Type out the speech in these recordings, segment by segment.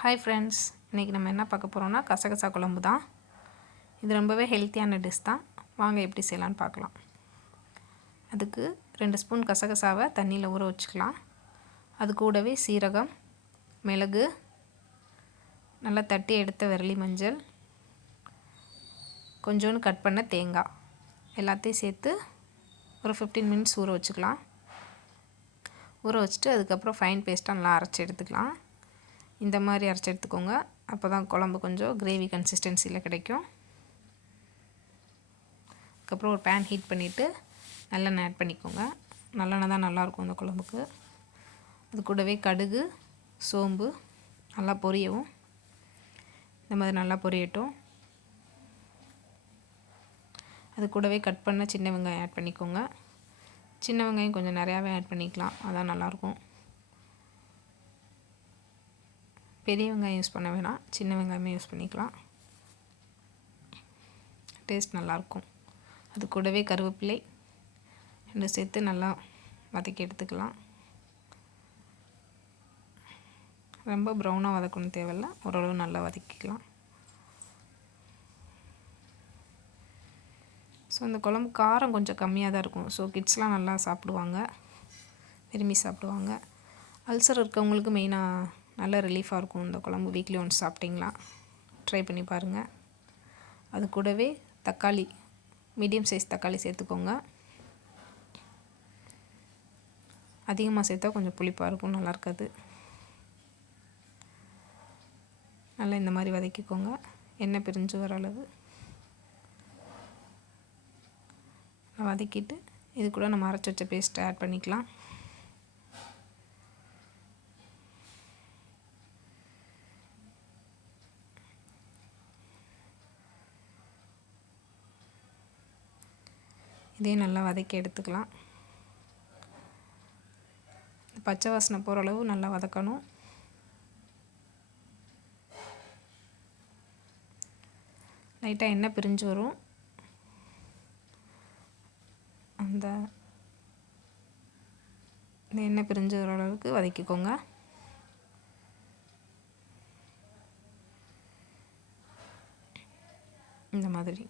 Hi friends, இன்றைக்கி நம்ம என்ன பார்க்க போகிறோம்னா கசகசா குழம்பு தான். இது ரொம்பவே ஹெல்த்தியான டிஷ் தான். வாங்க எப்படி செய்யலான்னு பார்க்கலாம். அதுக்கு 2 ஸ்பூன் கசகசாவை தண்ணியில் ஊற வச்சுக்கலாம். அது கூடவே சீரகம், மிளகு, நல்லா தட்டி எடுத்த விரலி மஞ்சள், கொஞ்சோண்டு கட் பண்ண தேங்காய் எல்லாத்தையும் சேர்த்து ஒரு 15 மினிட்ஸ் ஊற வச்சுக்கலாம். ஊற வச்சுட்டு அதுக்கப்புறம் ஃபைன் பேஸ்ட்டாக நல்லா அரைச்சி எடுத்துக்கலாம். இந்த மாதிரி அரைச்சி எடுத்துக்கோங்க. அப்போ தான் குழம்பு கொஞ்சம் கிரேவி கன்சிஸ்டன்சியில் கிடைக்கும். அதுக்கப்புறம் ஒரு பேன் ஹீட் பண்ணிவிட்டு நல்லெண்ணெய் ஆட் பண்ணிக்கோங்க. நல்லெண்ணெய் தான் நல்லாயிருக்கும் இந்த குழம்புக்கு. அது கூடவே கடுகு, சோம்பு நல்லா பொரியவும். இந்த மாதிரி நல்லா பொரியட்டும். அது கூடவே கட் பண்ண சின்ன வெங்காயம் ஆட் பண்ணிக்கோங்க. சின்ன வெங்காயம் கொஞ்சம் நிறையாவே ஆட் பண்ணிக்கலாம், அதான் நல்லாயிருக்கும். பெரிய வெங்காயம் யூஸ் பண்ண வேணாம், சின்ன வெங்காயமே யூஸ் பண்ணிக்கலாம், டேஸ்ட் நல்லாயிருக்கும். அது கூடவே கருவேப்பிலை 2 சேர்த்து நல்லா வதக்கி எடுத்துக்கலாம். ரொம்ப ப்ரௌனாக வதக்கணும் தேவையில்ல, ஓரளவு நல்லா வதக்கிக்கலாம். ஸோ இந்த குழம்பு காரம் கொஞ்சம் கம்மியாக தான் இருக்கும். ஸோ கிட்ஸ்லாம் நல்லா சாப்பிடுவாங்க, விரும்பி சாப்பிடுவாங்க. அல்சர் இருக்கவங்களுக்கு மெயினாக நல்ல ரிலீஃபாக இருக்கும் இந்த குழம்பு. வீக்லி ஒன்ஸ் சாப்பிட்டிங்களா ட்ரை பண்ணி பாருங்கள். அது கூடவே தக்காளி, மீடியம் சைஸ் தக்காளி சேர்த்துக்கோங்க. அதிகமாக சேர்த்தா கொஞ்சம் புளிப்பாக இருக்கும், நல்லா இருக்காது. நல்லா இந்த மாதிரி வதக்கிக்கோங்க, எண்ணெய் பிரிஞ்சு வர அளவு வதக்கிட்டு இது கூட நம்ம அரைச்சி வச்ச பேஸ்ட்டை ஆட் பண்ணிக்கலாம். இதையும் நல்லா வதக்கி எடுத்துக்கலாம். பச்சை வாசனை போகிற அளவு நல்லா வதக்கணும். லைட்டாக எண்ணெய் பிரிஞ்சு வரும். அந்த எண்ணெய் பிரிஞ்சு வர அளவுக்கு வதக்கிக்கோங்க. இந்த மாதிரி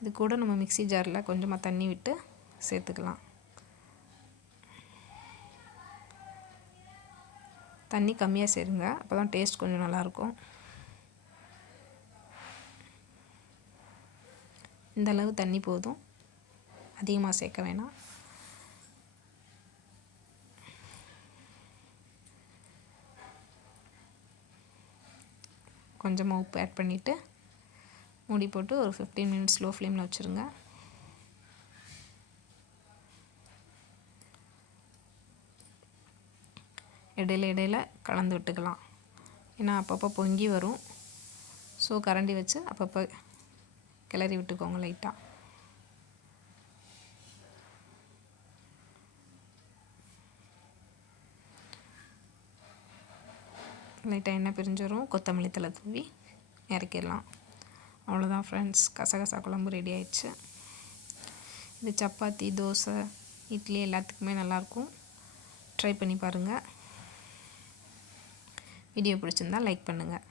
இது கூட நம்ம மிக்ஸி ஜாரில் கொஞ்சமாக தண்ணி விட்டு சேர்த்துக்கலாம். தண்ணி கம்மியாக சேருங்க, அப்போ தான் டேஸ்ட் கொஞ்சம் நல்லாயிருக்கும். இந்த அளவு தண்ணி போதும், அதிகமாக சேர்க்க வேணாம். கொஞ்சமாக உப்பு ஆட் பண்ணிவிட்டு மூடி போட்டு ஒரு 15 மினிட்ஸ் ஸ்லோ ஃப்ளேமில் வச்சுருங்க. இடையில கலந்து விட்டுக்கலாம், ஏன்னா அப்பப்போ பொங்கி வரும். ஸோ கரண்டி வச்சு அப்பப்போ கிளறி விட்டுக்கோங்க. லைட்டாக எண்ணெய் பிரிஞ்சு வரும். கொத்தமல்லி தழை தூவி இறக்கிடலாம். அவ்வளோதான் ஃப்ரெண்ட்ஸ், கசகசா குழம்பு ரெடி ஆயிடுச்சு. இது சப்பாத்தி, தோசை, இட்லி எல்லாத்துக்குமே நல்லாயிருக்கும். ட்ரை பண்ணி பாருங்கள். வீடியோ பிடிச்சிருந்தால் லைக் பண்ணுங்கள்.